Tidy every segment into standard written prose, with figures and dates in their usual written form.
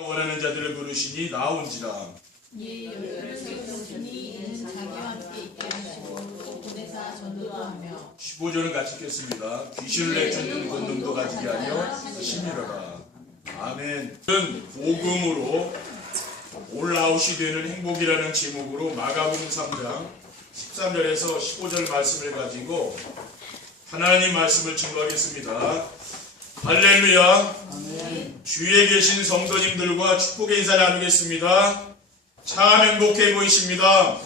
원하는 자들을 부르시니 나온지라. 이 열두를 세우시니 이는 자기와 함께 있게 하시고 또 보내사 전도도 하며 15절은 같이 읽겠습니다. 귀신을 내쫓는 권능도 가지게 하려 하시니로다. 아멘. 복음으로 올라오시되는 행복이라는 제목으로 마가복음 3장 13절에서 15절 말씀을 가지고 하나님 말씀을 증거하겠습니다. 할렐루야. 아멘. 주위에 계신 성도님들과 축복의 인사를 나누겠습니다. 참 행복해 보이십니다.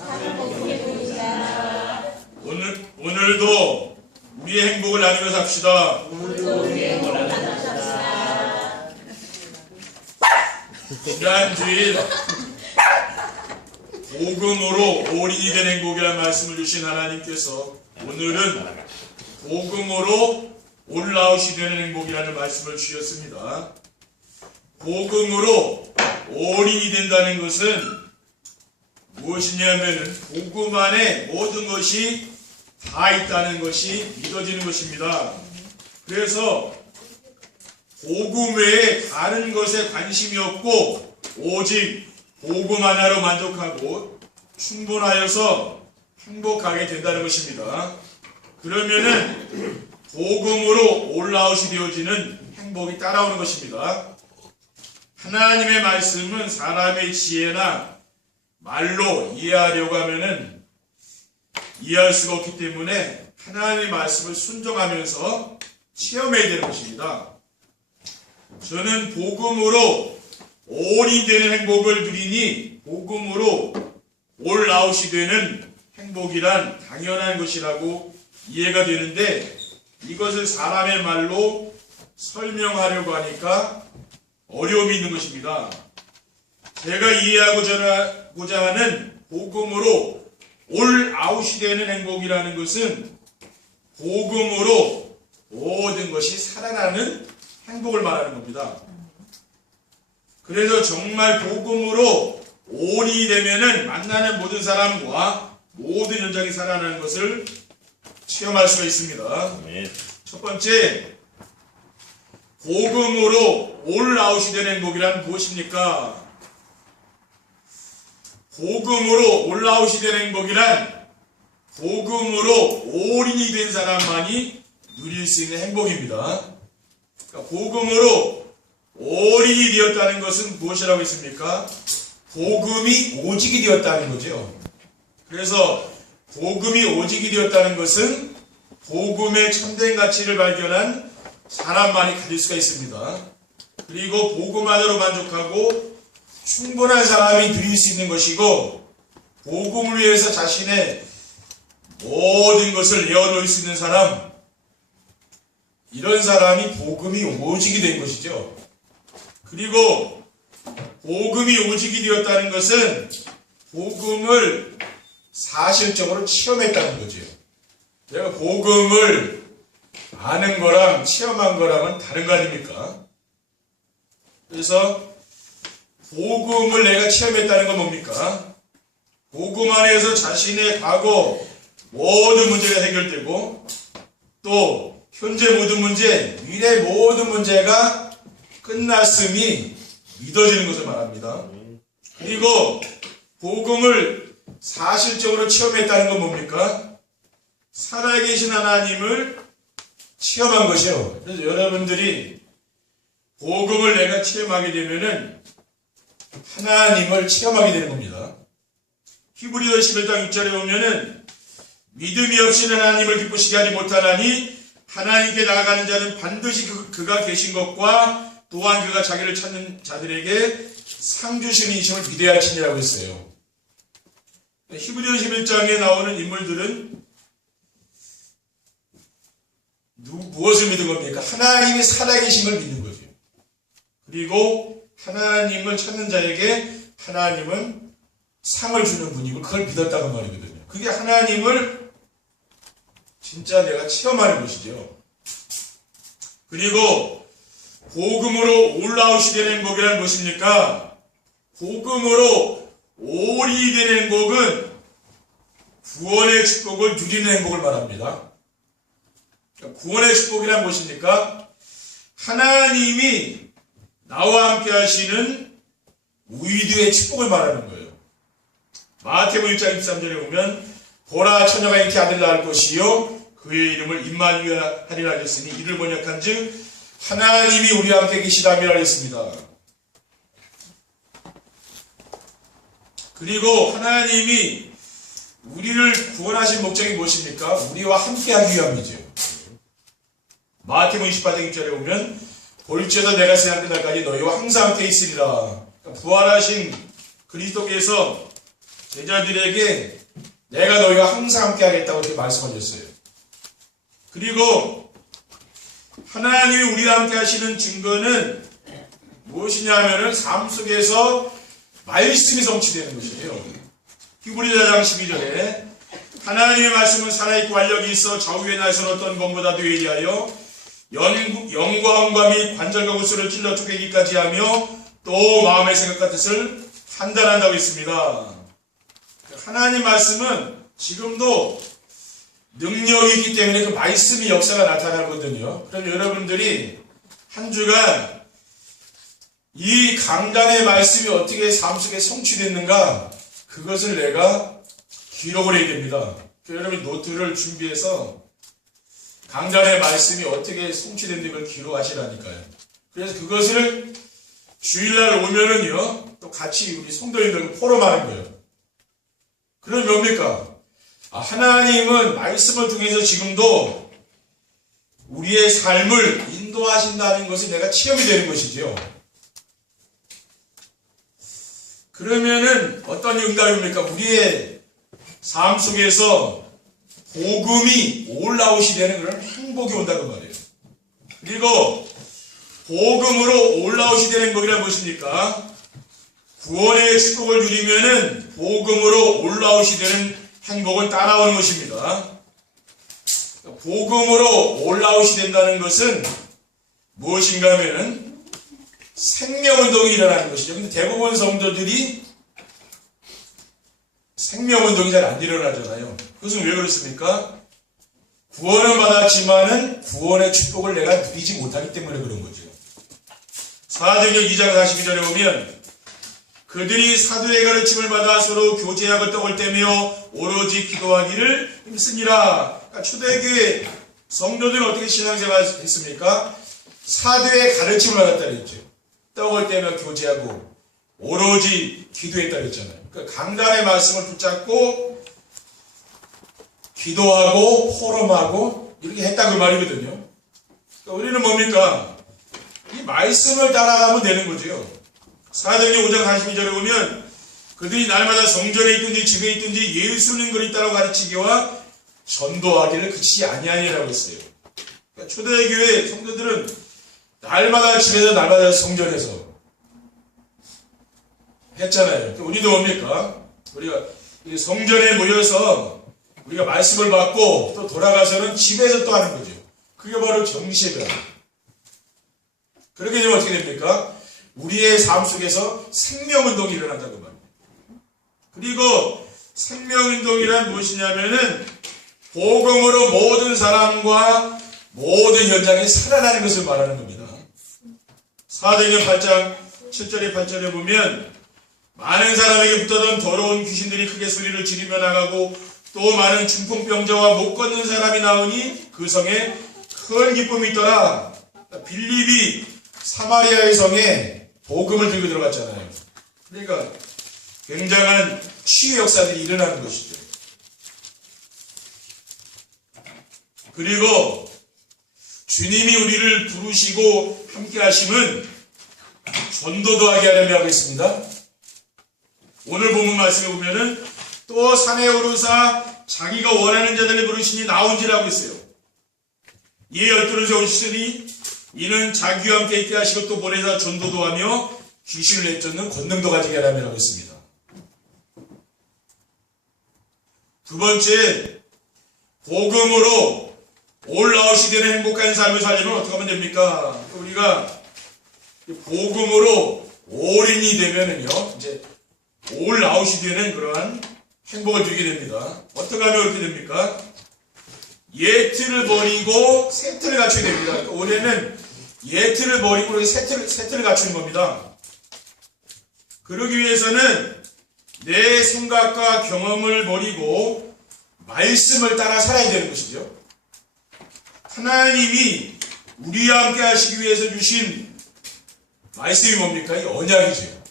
오늘도 우리의 행복을 나누며 삽시다. 지난 주일 복음으로 올인이 된 행복이라는 말씀을 주신 하나님께서 오늘은 복음으로 올라오시되는 행복이라는 말씀을 주셨습니다. 복음으로 올인이 된다는 것은 무엇이냐면은 복음 안에 모든 것이 다 있다는 것이 믿어지는 것입니다. 그래서 복음 외에 다른 것에 관심이 없고 오직 복음 하나로 만족하고 충분하여서 행복하게 된다는 것입니다. 그러면은 복음으로 올라오시 되어지는 행복이 따라오는 것입니다. 하나님의 말씀은 사람의 지혜나 말로 이해하려고 하면은 이해할 수가 없기 때문에 하나님의 말씀을 순종하면서 체험해야 되는 것입니다. 저는 복음으로 올인되는 행복을 누리니 복음으로 올라오시 되는 행복이란 당연한 것이라고 이해가 되는데 이것을 사람의 말로 설명하려고 하니까 어려움이 있는 것입니다. 제가 이해하고자 하는 복음으로 올아웃이 되는 행복이라는 것은 복음으로 모든 것이 살아나는 행복을 말하는 겁니다. 그래서 정말 복음으로 올이 되면은 만나는 모든 사람과 모든 현장이 살아나는 것을 체험할 수가 있습니다. 첫 번째, 복음으로 올아웃이 되는 행복이란 무엇입니까? 복음으로 올라오시 되는 행복이란 복음으로 올인이 된 사람만이 누릴 수 있는 행복입니다. 그러니까 복음으로 올인이 되었다는 것은 무엇이라고 했습니까? 복음이 오직이 되었다는 거죠. 그래서 복음이 오직이 되었다는 것은 복음의 참된 가치를 발견한 사람만이 가질 수가 있습니다. 그리고 복음 안으로 만족하고 충분한 사람이 누릴 수 있는 것이고 복음을 위해서 자신의 모든 것을 내어놓을 수 있는 사람, 이런 사람이 복음이 오직이 된 것이죠. 그리고 복음이 오직이 되었다는 것은 복음을 사실적으로 체험했다는 거죠. 내가 복음을 아는 거랑 체험한 거랑은 다른 거 아닙니까? 그래서 복음을 내가 체험했다는 건 뭡니까? 복음 안에서 자신의 과거 모든 문제가 해결되고 또 현재 모든 문제, 미래 모든 문제가 끝났음이 믿어지는 것을 말합니다. 그리고 복음을 사실적으로 체험했다는 건 뭡니까? 살아계신 하나님을 체험한 것이요. 그래서 여러분들이 복음을 내가 체험하게 되면은 하나님을 체험하게 되는 겁니다. 히브리서 11장 6절에 보면은 믿음이 없이는 하나님을 기쁘시게 하지 못하나니 하나님께 나아가는 자는 반드시 그가 계신 것과 또한 그가 자기를 찾는 자들에게 상 주시는 이심을 믿어야 할지니라고 했어요. 히브리서 11장에 나오는 인물들은 무엇을 믿은 겁니까? 하나님이 살아계심을 믿는 거죠. 그리고 하나님을 찾는 자에게 하나님은 상을 주는 분이고 그걸 믿었다고 말이거든요. 그게 하나님을 진짜 내가 체험하는 것이죠. 그리고 복음으로 올라오시 되는 행복이란 무엇입니까? 복음으로 올이 되는 행복은 구원의 축복을 누리는 행복을 말합니다. 구원의 축복이란 무엇입니까? 하나님이 나와 함께 하시는 위드의 축복을 말하는 거예요. 마태복음 1장 23절에 보면 보라 처녀가 잉태 아들 낳을 것이요 그의 이름을 임마누엘 하리라 하였으니 이를 번역한즉 하나님이 우리와 함께 계시다미라 하였습니다. 그리고 하나님이 우리를 구원하신 목적이 무엇입니까? 우리와 함께하기 위함이죠. 마태복음 28장 6절에 보면 볼지어다 내가 세상 그날까지 너희와 항상 함께 있으리라. 그러니까 부활하신 그리스도께서 제자들에게 내가 너희와 항상 함께 하겠다고 이렇게 말씀하셨어요. 그리고 하나님이 우리와 함께 하시는 증거는 무엇이냐 하면은 삶 속에서 말씀이 성취되는 것이에요. 히브리서 4장 12절에 하나님의 말씀은 살아있고 활력이 있어 좌우에 나선 어떤 것보다도 예리하여 영과 및 관절과 구슬을 찔러 쪼개기까지 하며 또 마음의 생각과 뜻을 판단한다고 했습니다. 하나님 말씀은 지금도 능력이 있기 때문에 그 말씀이 역사가 나타나거든요. 그럼 여러분들이 한 주간 이 강단의 말씀이 어떻게 삶 속에 성취됐는가 그것을 내가 기록을 해야 됩니다. 여러분 노트를 준비해서 강단의 말씀이 어떻게 성취됐는지 그걸 기록하시라니까요. 그래서 그것을 주일날 오면은요 또 같이 우리 성도님들 포럼하는 거예요. 그럼 뭡니까? 하나님은 말씀을 통해서 지금도 우리의 삶을 인도하신다는 것이 내가 체험이 되는 것이죠. 그러면은 어떤 응답입니까? 우리의 삶 속에서 복음이 올라오시 되는 그런 행복이 온다는 말이에요. 그리고 복음으로 올라오시 되는 행복이란 무엇입니까? 구원의 축복을 누리면은 복음으로 올라오시 되는 행복은 따라오는 것입니다. 복음으로 올라오시 된다는 것은 무엇인가 하면은 생명운동이 일어나는 것이죠. 근데 대부분 성도들이 생명운동이 잘 안 일어나잖아요. 그것은 왜 그렇습니까? 구원을 받았지만은 구원의 축복을 내가 누리지 못하기 때문에 그런 거죠. 사도행전 2장 42절에 보면 그들이 사도의 가르침을 받아 서로 교제하고 떡을 떼며 오로지 기도하기를 힘쓰니라. 그러니까 초대교회 성도들은 어떻게 신앙생활 했습니까? 사도의 가르침을 받았다 그랬죠. 떡을 떼며 교제하고 오로지 기도했다 그랬잖아요. 그러니까 강단의 말씀을 붙잡고 기도하고 포럼하고 이렇게 했다 그 말이거든요. 그러니까 우리는 뭡니까? 이 말씀을 따라가면 되는 거죠. 사도행전 5장 42절에 보면 그들이 날마다 성전에 있든지 집에 있든지 예수님 그리스도라고 가르치기와 전도하기를 그치지 아니하니라고 했어요. 그러니까 초대교회 성도들은 날마다 집에서 날마다 성전에서 했잖아요. 우리도 뭡니까? 우리가 성전에 모여서 우리가 말씀을 받고 또 돌아가서는 집에서 또 하는 거죠. 그게 바로 정시예배다. 그렇게 되면 어떻게 됩니까? 우리의 삶 속에서 생명운동이 일어난다고 말합니다. 그리고 생명운동이란 무엇이냐면은 복음으로 모든 사람과 모든 현장에 살아나는 것을 말하는 겁니다. 사도행전 8장 7절에 8절에 보면 많은 사람에게 붙어던 더러운 귀신들이 크게 소리를 지르며 나가고 또 많은 중풍병자와 못 걷는 사람이 나오니 그 성에 큰 기쁨이 있더라. 빌립이 사마리아의 성에 복음을 들고 들어갔잖아요. 그러니까 굉장한 치유 역사들이 일어나는 것이죠. 그리고 주님이 우리를 부르시고 함께 하심은 전도도 하게 하려고 하고 있습니다. 오늘 본문 말씀에 보면은 또 산에 오르사 자기가 원하는 자들을 부르시니 나온지라고 했어요. 이에 열두를 세우시니 이는 자기와 함께 있게 하시고 또 보내사 전도도 하며 귀신을 내쫓는 권능도 가지게 하라고 했습니다. 두 번째, 복음으로 올라오시되는 행복한 삶을 살려면 어떻게 하면 됩니까? 우리가 복음으로 올인이 되면은요, 이제 올라오시되는 그러한 행복을 누리게 됩니다. 어떻게 하면 그렇게 됩니까? 예틀을 버리고 새 틀을 갖추게 됩니다. 그러니까 올해는 예틀을 버리고 새 틀을 갖추는 겁니다. 그러기 위해서는 내 생각과 경험을 버리고 말씀을 따라 살아야 되는 것이죠. 하나님이 우리와 함께 하시기 위해서 주신 말씀이 뭡니까? 이 언약이죠.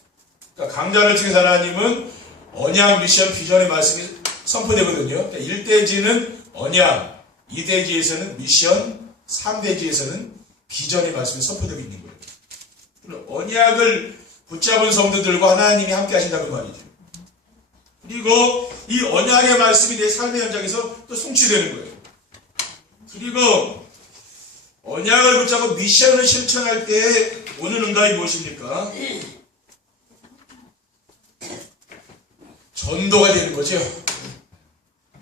그러니까 강자를 통해서 하나님은 언약, 미션, 비전의 말씀이 선포되거든요. 그러니까 1대지는 언약, 2대지에서는 미션, 3대지에서는 비전의 말씀이 선포되고 있는 거예요. 언약을 붙잡은 성도들과 하나님이 함께 하신다고 말이죠. 그리고 이 언약의 말씀이 내 삶의 현장에서 또 성취되는 거예요. 그리고 언약을 붙잡고 미션을 실천할 때 오는 응답이 무엇입니까? 전도가 되는 거죠.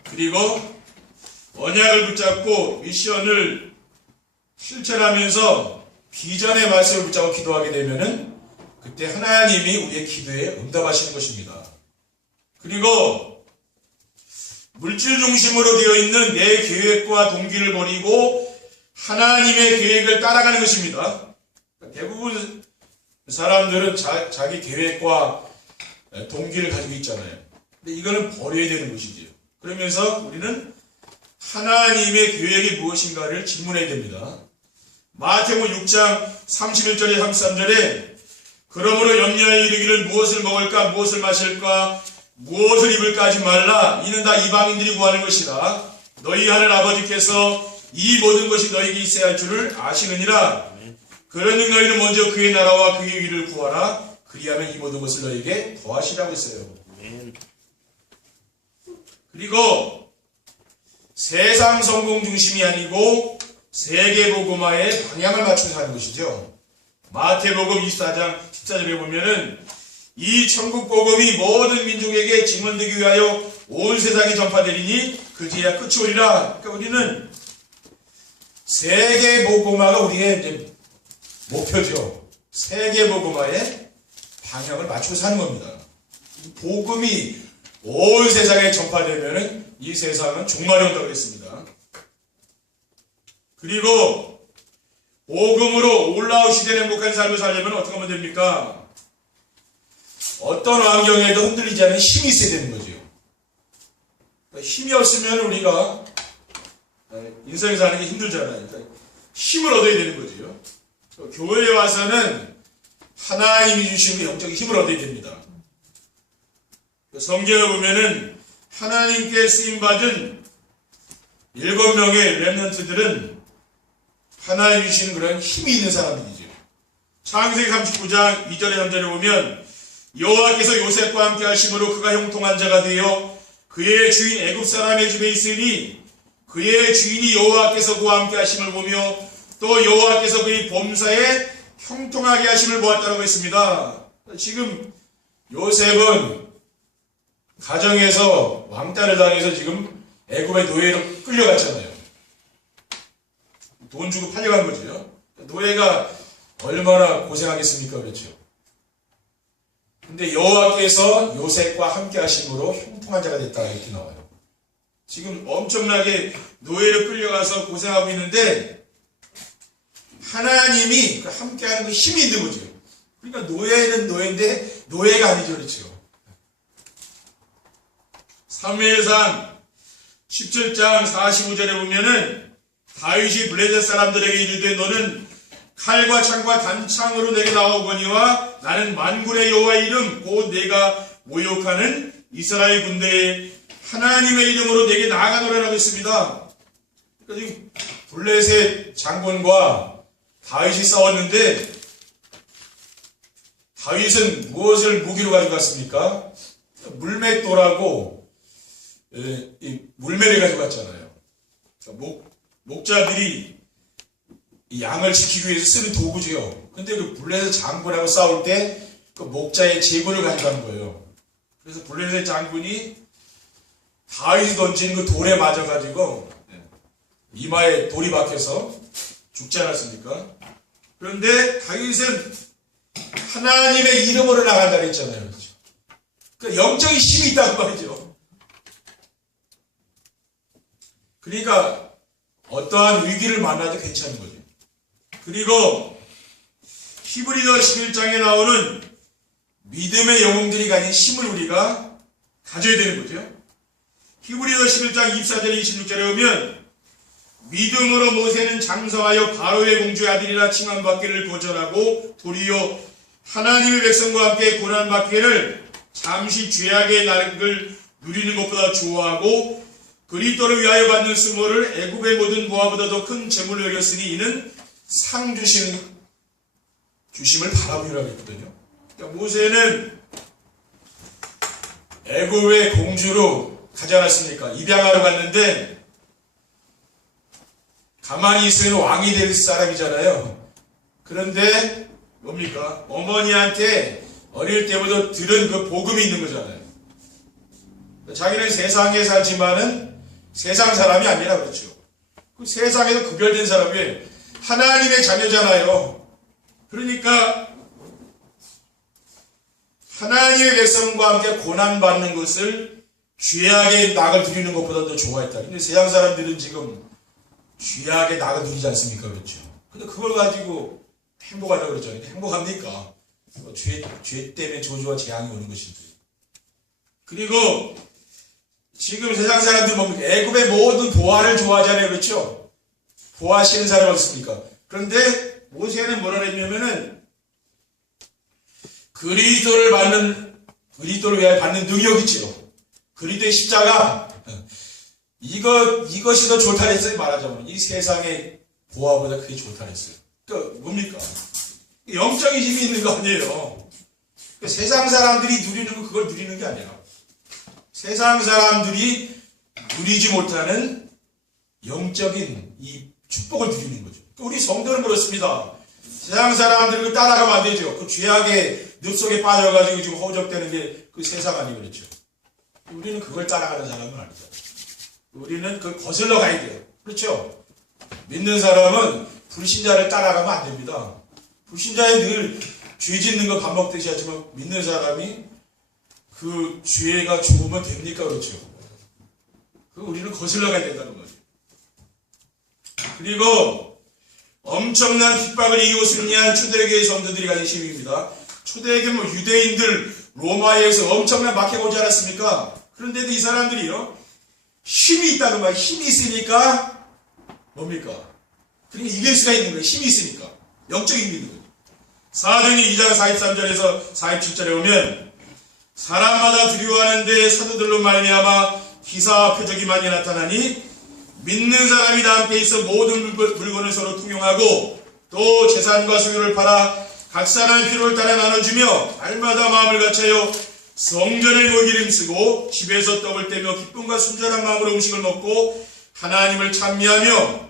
그리고 언약을 붙잡고 미션을 실천하면서 비전의 말씀을 붙잡고 기도하게 되면은 그때 하나님이 우리의 기도에 응답하시는 것입니다. 그리고 물질 중심으로 되어 있는 내 계획과 동기를 버리고 하나님의 계획을 따라가는 것입니다. 대부분 사람들은 자기 계획과 동기를 가지고 있잖아요. 근데 이거는 버려야 되는 것이지요. 그러면서 우리는 하나님의 계획이 무엇인가를 질문해야 됩니다. 마태복음 6장 31절에 33절에 그러므로 염려하여 이르기를 무엇을 먹을까 무엇을 마실까 무엇을 입을까 하지 말라. 이는 다 이방인들이 구하는 것이라. 너희 하늘 아버지께서 이 모든 것이 너희에게 있어야 할 줄을 아시느니라. 그러니 너희는 먼저 그의 나라와 그의 의를 구하라. 그리하면 이 모든 것을 너희에게 더하시라고 했어요. 그리고 세상 성공 중심이 아니고 세계복음화의 방향을 맞춰서 하는 것이죠. 마태복음 24장 14절에 보면은 이 천국복음이 모든 민족에게 증언되기 위하여 온 세상에 전파되리니 그제야 끝이 오리라. 그러니까 우리는 세계복음화가 우리의 이제 목표죠. 세계복음화의 방향을 맞춰서 하는 겁니다. 복음이 온 세상에 전파되면은 이 세상은 종말이 온다고 했습니다. 그리고 복음으로 올라온 시대의 행복한 삶을 살려면 어떻게 하면 됩니까? 어떤 환경에도 흔들리지 않는 힘이 있어야 되는 거죠. 힘이 없으면 우리가 인생에서 하는 게 힘들잖아요. 그러니까 힘을 얻어야 되는 거죠. 교회에 와서는 하나님이 주시는 영적인 힘을 얻어야 됩니다. 성경에 보면은 하나님께 쓰임받은 7명의 렘넌트들은 하나님이 주시는 그런 힘이 있는 사람들이죠. 창세기 39장 2절에 3절에 보면 여호와께서 요셉과 함께 하심으로 그가 형통한 자가 되어 그의 주인 애굽 사람의 집에 있으니 그의 주인이 여호와께서 그와 함께 하심을 보며 또 여호와께서 그의 범사에 형통하게 하심을 보았다고 했습니다. 지금 요셉은 가정에서 왕따를 당해서 지금 애굽의 노예로 끌려갔잖아요. 돈 주고 팔려간 거죠. 노예가 얼마나 고생하겠습니까? 그렇죠. 근데 여호와께서 요셉과 함께 하심으로 형통한 자가 됐다 이렇게 나와요. 지금 엄청나게 노예로 끌려가서 고생하고 있는데 하나님이 함께하는 그 힘이 있는 거죠. 그러니까 노예는 노예인데 노예가 아니죠. 그렇죠. 사무엘상 17장 45절에 보면은 다윗이 블레셋 사람들에게 이르되 너는 칼과 창과 단창으로 내게 나오거니와 나는 만군의 여호와의 이름 곧 내가 모욕하는 이스라엘 군대의 하나님의 이름으로 내게 나아가노라라고 했습니다. 그러니까 지금 블레셋 장군과 다윗이 싸웠는데 다윗은 무엇을 무기로 가지고 갔습니까? 물맷돌하고 물매를 가지고 갔잖아요. 그러니까 목자들이 이 양을 지키기 위해서 쓰는 도구죠. 근데 그 블레셋 장군하고 싸울 때 그 목자의 제군을 가져가는 거예요. 그래서 블레셋 장군이 다윗이 던진 그 돌에 맞아가지고 이마에 돌이 박혀서 죽지 않았습니까? 그런데 다윗은 하나님의 이름으로 나간다 그랬잖아요. 그렇죠? 그러니까 영적인 힘이 있다고 말이죠. 그러니까 어떠한 위기를 만나도 괜찮은 거죠. 그리고 히브리서 11장에 나오는 믿음의 영웅들이 가진 힘을 우리가 가져야 되는 거죠. 히브리서 11장 24절 26절에 보면 믿음으로 모세는 장성하여 바로의 공주의 아들이라 칭함받기를 거절하고 도리어 하나님의 백성과 함께 고난받기를 잠시 죄악의 낙을 누리는 것보다 좋아하고 그리스도를 위하여 받는 수모를 애굽의 모든 부하보다 더 큰 재물로 여겼으니 이는 상 주심을 바라보리라고 했거든요. 그러니까 모세는 애굽의 공주로 가지 않았습니까? 입양하러 갔는데 가만히 있으면 왕이 될 사람이잖아요. 그런데 뭡니까? 어머니한테 어릴 때부터 들은 그 복음이 있는 거잖아요. 자기는 세상에 살지만은 세상 사람이 아니라 그렇죠. 그 세상에서 구별된 사람이 하나님의 자녀잖아요. 그러니까 하나님의 백성과 함께 고난받는 것을 죄악의 낙을 누리는 것보다 더 좋아했다. 근데 세상 사람들은 지금 죄악의 낙을 누리지 않습니까? 그렇죠. 근데 그걸 가지고 행복하다고 그러잖아요. 행복합니까? 죄 때문에 저주와 재앙이 오는 것인데. 그리고 지금 세상 사람들 뭡니까? 애굽의 모든 보화를 좋아하잖아요. 그렇죠? 보화 씨는 사람이 어딨습니까? 그런데 모세는 뭐라 했냐면은 그리스도를 위하여 받는 능력 있죠. 그리스도의 십자가 이것이 더 좋다 했어요. 말하자면 이 세상의 보화보다 그게 좋다 했어요. 그러니까 뭡니까? 영적인 힘이 있는 거 아니에요. 그러니까 세상 사람들이 누리는 거 그걸 누리는 게 아니라 세상 사람들이 누리지 못하는 영적인 이 축복을 누리는 거죠. 그러니까 우리 성도는 그렇습니다. 세상 사람들을 따라가면 안 되죠. 그 죄악의 늪속에 빠져가지고 지금 허우적대는 게 그 세상 아니고 그렇죠. 우리는 그걸 따라가는 사람은 아니다. 우리는 그걸 거슬러 가야 돼요. 그렇죠? 믿는 사람은 불신자를 따라가면 안 됩니다. 불신자에 늘 죄 짓는 거 밥 먹듯이 하지만 믿는 사람이 그 죄가 죽으면 됩니까? 그렇죠? 우리는 거슬러 가야 된다는 거죠. 그리고 엄청난 핍박을 이기고 승리한 초대교회 성도들이 가진 힘입니다. 초대교회 유대인들 로마에서 엄청난 박해가 오지 않았습니까? 그런데도 이 사람들이요 힘이 있다는 말, 힘이 있으니까 뭡니까? 그러니까 이길 수가 있는 거예요. 힘이 있으니까 영적인 힘이 있는 거예요. 사도행전 2장 43절에서 47절에 보면 사람마다 두려워하는데 사도들로 말미암아 기사와 표적이 많이 나타나니 믿는 사람이 다 함께 있어 모든 물건을 서로 통용하고 또 재산과 소유를 팔아 각 사람의 필요를 따라 나눠주며 날마다 마음을 같여요 성전을 모이기를 힘쓰고 집에서 떡을 떼며 기쁨과 순전한 마음으로 음식을 먹고 하나님을 찬미하며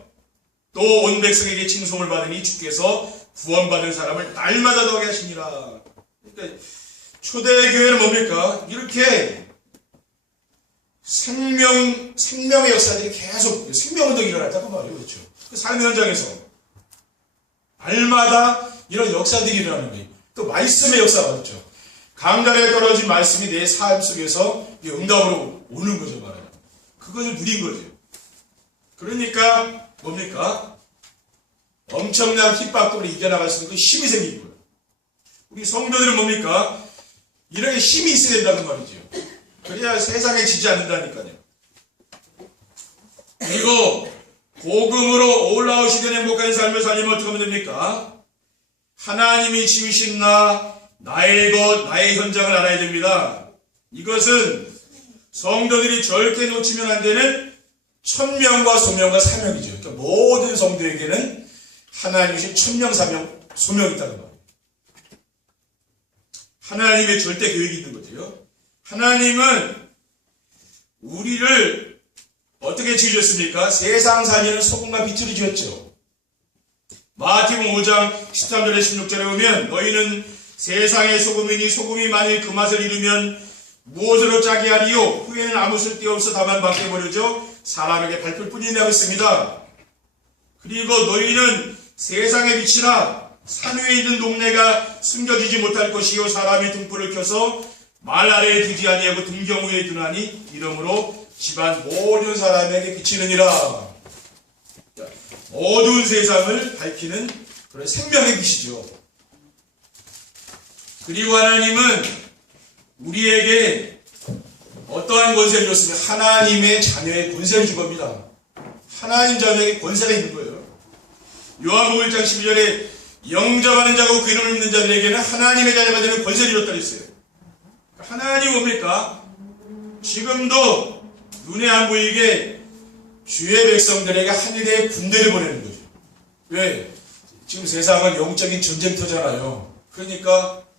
또 온 백성에게 칭송을 받으니 주께서 구원받은 사람을 날마다 더하게 하시니라. 그러니까 초대교회는 뭡니까? 이렇게 생명의 역사들이 계속 생명운동이 일어났다고 말이에요. 그렇죠? 그 삶의 현장에서 날마다 이런 역사들이 일어나는 거예요. 또 말씀의 역사가 있죠. 강단에 떨어진 말씀이 내 삶 속에서 응답으로 오는 거죠. 말이에요. 그것을 누린 거죠. 그러니까 뭡니까? 엄청난 핍박도 이겨나갈 수 있는 그 힘이 생긴 거예요. 우리 성도들은 뭡니까? 이렇게 힘이 있어야 된다는 말이죠. 그래야 세상에 지지 않는다니까요. 그리고 복음으로 올라오시던 행복한 삶을 살리면 어떻게 하면 됩니까? 하나님이 지으신 나의 것, 나의 현장을 알아야 됩니다. 이것은 성도들이 절대 놓치면 안 되는 천명과 소명과 사명이죠. 그러니까 모든 성도에게는 하나님이 주신 천명, 사명, 소명이 있다는 말이에요. 하나님의 절대 계획이 있는 거죠. 하나님은 우리를 어떻게 지으셨습니까? 세상 살리는 소금과 빛으로 지었죠. 마태복음 5장 13절에 16절에 보면 너희는 세상의 소금이니 소금이 만일 그 맛을 잃으면 무엇으로 짜게 하리요? 후에는 아무 쓸데없어 다만 밖에 버려져 사람에게 밟힐 뿐이라고 했습니다. 그리고 너희는 세상의 빛이라 산 위에 있는 동네가 숨겨지지 못할 것이요 사람이 등불을 켜서 말 아래에 두지 아니하고 등경 위에 두나니 이러므로 집안 모든 사람에게 비치느니라. 어두운 세상을 밝히는 그런 생명의 빛이죠. 그리고 하나님은 우리에게 어떠한 권세를 줬으면 하나님의 자녀의 권세를 준 겁니다. 하나님 자녀에게 권세가 있는 거예요. 요한복음 1장 12절에 영접하는 자고 그 이름을 믿는 자들에게는 하나님의 자녀가 되는 권세를 줬다 했어요. 하나님이 뭡니까? 지금도 눈에 안 보이게 주의 백성들에게 하늘의 군대를 보내는 거죠. 왜? 지금 세상은 영적인 전쟁터잖아요. 그러니까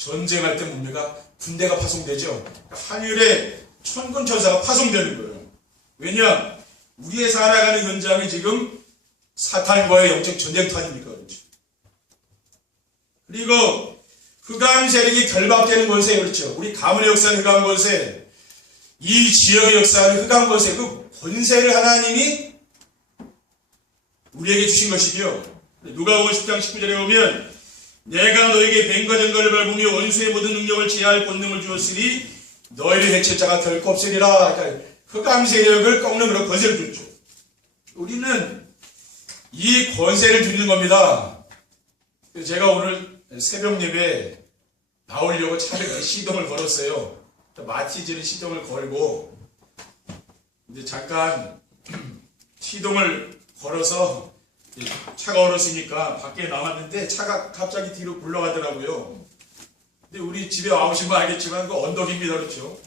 전쟁할 때 뭡니까? 군대가 파송되죠. 하늘에 천군천사가 파송되는 거예요. 왜냐? 우리의 살아가는 현장이 지금 사탄과의 영적 전쟁터 아닙니까? 그렇죠? 그리고 흑암 세력이 결박되는 권세, 그렇죠? 우리 가문의 역사는 흑암 권세, 이 지역의 역사는 흑암 권세, 그 권세를 하나님이 우리에게 주신 것이죠. 누가복음 10장 19절에 보면 내가 너에게 뱀과 정갈을 밟으며 원수의 모든 능력을 제할 권능을 주었으니 너희를 해칠 자가 결코 없으리라. 그러니까 흑암 세력을 꺾는 그런 권세를 줬죠. 우리는 이 권세를 드리는 겁니다. 제가 오늘 새벽 예배 나오려고 차를 시동을 걸었어요. 마티즈는 시동을 걸고 이제 잠깐 시동을 걸어서 차가 얼었으니까 밖에 나왔는데 차가 갑자기 뒤로 굴러가더라고요. 근데 우리 집에 와보시면 알겠지만 그 언덕입니다. 그렇죠?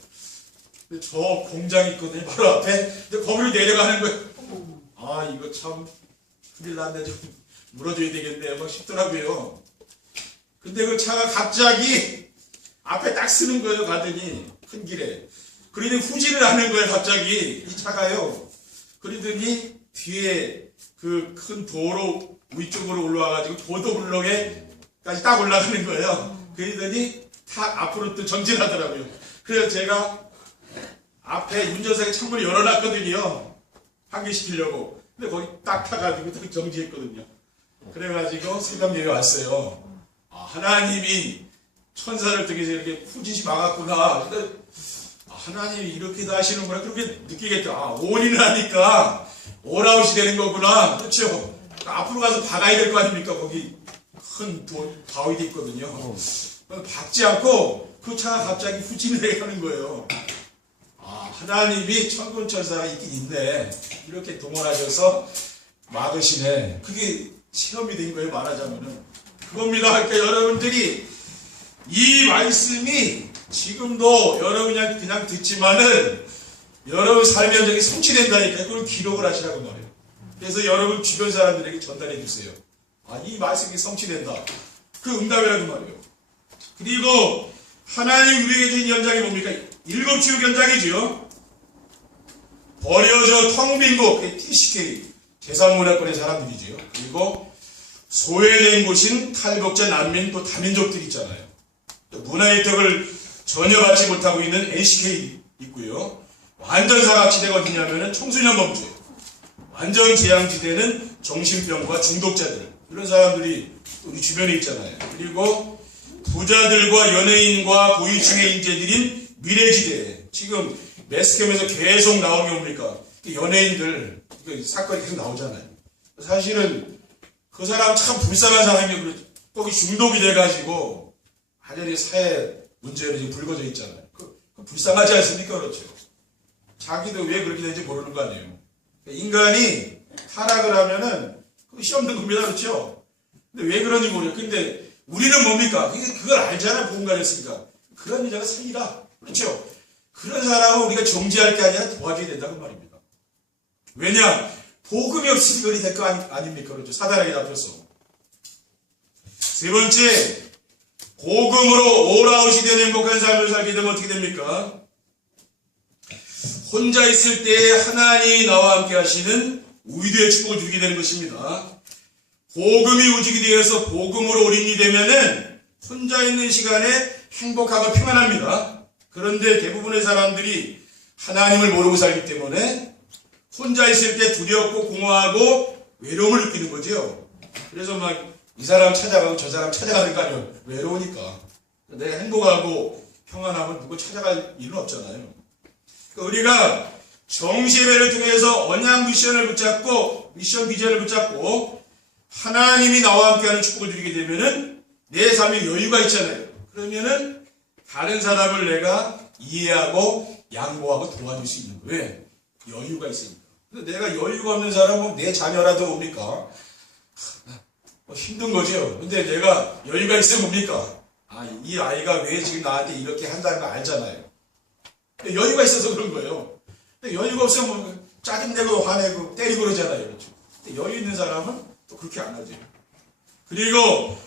근데 저 공장이 있거든요. 바로 앞에. 근데 거기로 내려가는 거예요. 아, 이거 참 큰일 났네. 좀 물어줘야 되겠네. 막 싶더라고요. 근데 그 차가 갑자기 앞에 딱 쓰는 거예요. 가더니 큰 길에. 그러더니 후진을 하는 거예요. 갑자기 이 차가요. 그러더니 뒤에 그 큰 도로 위쪽으로 올라와가지고 도도 블록에까지 딱 올라가는 거예요. 그러더니 탁 앞으로 또 전진하더라고요. 그래서 제가 앞에 운전석에 창문을 열어놨거든요. 환기시키려고. 근데 거기 딱 타가지고 딱 정지했거든요. 그래가지고 새벽 내려왔어요. 아, 하나님이 천사를 통해서 이렇게 후진시 막았구나. 근데 하나님이 이렇게도 하시는구나. 그렇게 느끼겠죠. 아, 온인을 하니까 올아웃이 되는 거구나. 그렇죠? 앞으로 가서 박아야 될 거 아닙니까? 거기 큰 바위도 있거든요. 박지 않고 그 차가 갑자기 후진을 하는 거예요. 아, 하나님이 천군천사가 있긴 있네. 이렇게 동원하셔서 막으시네. 그게 체험이 된 거예요. 말하자면은. 그겁니다. 그러니까 여러분들이 이 말씀이 지금도 여러분이 그냥 듣지만은 여러분 삶의 현장이 성취된다니까요. 그걸 기록을 하시라고 말해요. 그래서 여러분 주변 사람들에게 전달해 주세요. 아, 이 말씀이 성취된다. 그 응답이라고 말해요. 그리고 하나님 우리에게 주신 현장이 뭡니까? 7지옥 현장이지요. 버려져 텅 빈 곳, TCK, 재산문화권의 사람들이지요. 그리고 소외된 곳인 탈북자, 난민, 또 다민족들이 있잖아요. 또 문화 혜택을 전혀 받지 못하고 있는 NCK 있고요. 완전 사각지대가 어디냐면은 청소년 범죄, 완전 재앙지대는 정신병과 중독자들, 이런 사람들이 우리 주변에 있잖아요. 그리고 부자들과 연예인과 고위층의 인재들인 미래지대, 지금 매스컴에서 계속 나오는 게 뭡니까? 연예인들 사건이 계속 나오잖아요. 사실은 그 사람 참 불쌍한 사람이 거기 중독이 돼가지고 완전히 사회 문제로 지금 불거져 있잖아요. 그 불쌍하지 않습니까? 그렇죠. 자기도 왜 그렇게 되는지 모르는 거 아니에요. 인간이 타락을 하면은 끝이 없는 겁니다. 그렇죠? 근데 왜 그런지 모르겠어요. 근데 우리는 뭡니까? 그걸 알잖아요. 복음 가졌으니까. 그런 여자가 살리라. 그렇죠? 그런 사람은 우리가 정지할 게 아니라 도와줘야 된다는 말입니다. 왜냐? 복음이 없으니 그리 될 거 아닙니까? 그렇죠? 사단에게 잡혀서. 세 번째, 복음으로 올아웃이 되는 행복한 삶을 살게 되면 어떻게 됩니까? 혼자 있을 때 하나님이 나와 함께 하시는 위대의 축복을 누리게 되는 것입니다. 복음이 우직이 되어서 복음으로 올인이 되면은 혼자 있는 시간에 행복하고 평안합니다. 그런데 대부분의 사람들이 하나님을 모르고 살기 때문에 혼자 있을 때 두렵고 공허하고 외로움을 느끼는 거죠. 그래서 막 이 사람 찾아가고 저 사람 찾아가는 거 아니에요. 외로우니까. 내가 행복하고 평안하면 누구 찾아갈 일은 없잖아요. 그러니까 우리가 정시예배를 통해서 언약 미션을 붙잡고 미션 비전을 붙잡고 하나님이 나와 함께하는 축복을 누리게 되면은 내 삶에 여유가 있잖아요. 그러면은 다른 사람을 내가 이해하고 양보하고 도와줄 수 있는 거예요. 왜? 여유가 있으니까. 근데 내가 여유가 없는 사람은 내 자녀라도 뭡니까? 힘든 거죠. 근데 내가 여유가 있으면 뭡니까? 이 아이가 왜 지금 나한테 이렇게 한다는 거 알잖아요. 여유가 있어서 그런 거예요. 근데 여유가 없으면 뭐 짜증내고 화내고 때리고 그러잖아요. 그렇죠? 근데 여유 있는 사람은 또 그렇게 안 하죠. 그리고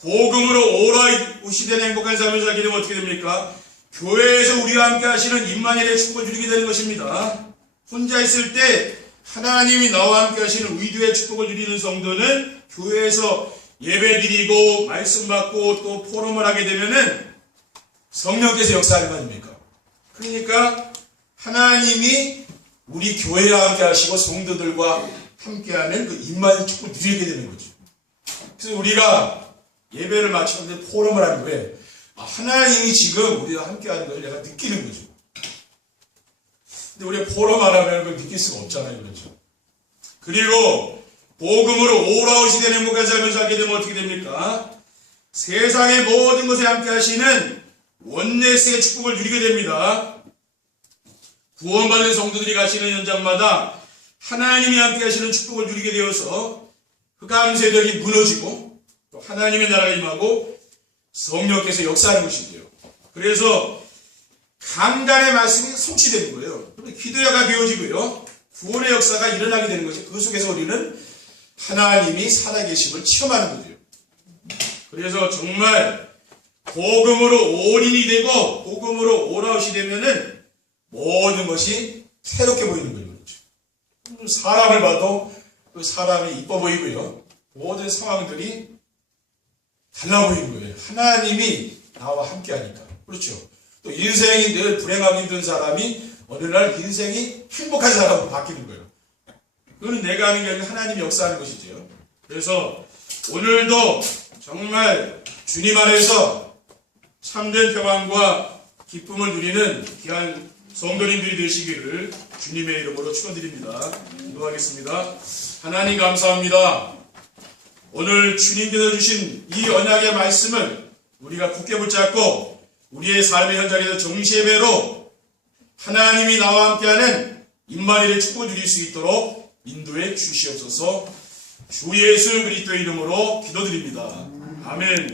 복음으로 오라 시대는 행복한 삶을 살게 되면 어떻게 됩니까? 교회에서 우리와 함께 하시는 임마누엘의 축복을 누리게 되는 것입니다. 혼자 있을 때 하나님이 나와 함께 하시는 의도의 축복을 누리는 성도는 교회에서 예배드리고 말씀 받고 또 포럼을 하게 되면은 성령께서 역사하는 거 아닙니까? 그러니까 하나님이 우리 교회와 함께 하시고 성도들과 함께하는 그 임마누엘 축복을 누리게 되는 거죠. 그래서 우리가 예배를 마치는데 포럼을 하는 거예요. 하나님이 지금 우리와 함께하는 것을 내가 느끼는 거죠. 근데 우리가 포럼 안 하면 그걸 느낄 수가 없잖아요. 그렇죠? 그리고 복음으로 오라오 시대의 행복한 삶을 살게 되면 어떻게 됩니까? 세상의 모든 것에 함께 하시는 원네스의 축복을 누리게 됩니다. 구원받은 성도들이 가시는 현장마다 하나님이 함께 하시는 축복을 누리게 되어서 흑암 세력이 무너지고 또 하나님의 나라가 임하고 성령께서 역사하는 것이지요. 그래서 강단의 말씀이 성취되는 거예요. 기도회가 되어지고요. 구원의 역사가 일어나게 되는 거죠. 그 속에서 우리는 하나님이 살아계심을 체험하는 거죠. 그래서 정말 복음으로 올인이 되고 복음으로 올아웃이 되면은 모든 것이 새롭게 보이는 거예요. 그렇죠? 사람을 봐도 그 사람이 이뻐 보이고요. 모든 상황들이 달라 보이는 거예요. 하나님이 나와 함께 하니까. 그렇죠. 또 인생이 늘 불행하고 힘든 사람이 어느 날 인생이 행복한 사람으로 바뀌는 거예요. 그거는 내가 하는 게 아니라 하나님이 역사하는 것이죠. 그래서 오늘도 정말 주님 안에서 참된 평안과 기쁨을 누리는 귀한 성도님들이 되시기를 주님의 이름으로 축원드립니다. 기도하겠습니다. 하나님 감사합니다. 오늘 주님께서 주신 이 언약의 말씀을 우리가 굳게 붙잡고 우리의 삶의 현장에서 정시예배로 하나님이 나와 함께하는 임마누엘의 축복을 누릴 수 있도록 인도해 주시옵소서. 주 예수 그리스도의 이름으로 기도드립니다. 아멘.